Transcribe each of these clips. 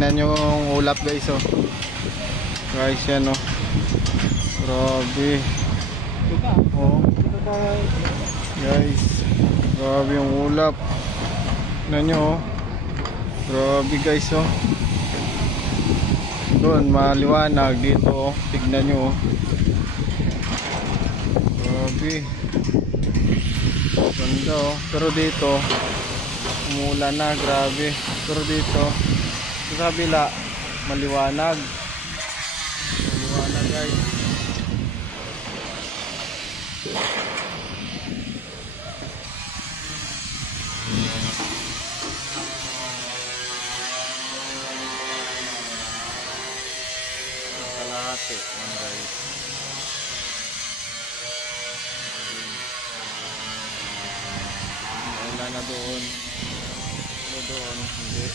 tignan nyo yung ulap guys oh. Guys yan oh. Grabe. Oh. Guys, grabe yung ulap. Tignan nyo oh. Grabe guys oh. Doon maliwanag, dito oh. Tignan nyo oh. Grabe. Ganda oh. Pero dito umulan na, grabe. Pero dito sa kabila maliwanag. Maliwanag guys. Kalahati yan guys. Wala na doon. Wala doon. Hindi.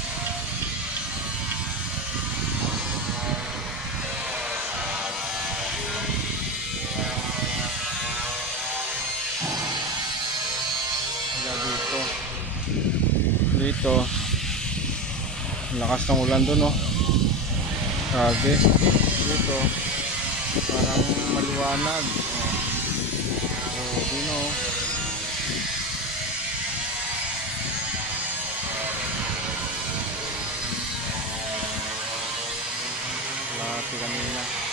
Wala dito. Dito. Lakas ng ulan doon oh. Grabe. Dito. Parang maliwanag. Oh, dino. Lahat kanina.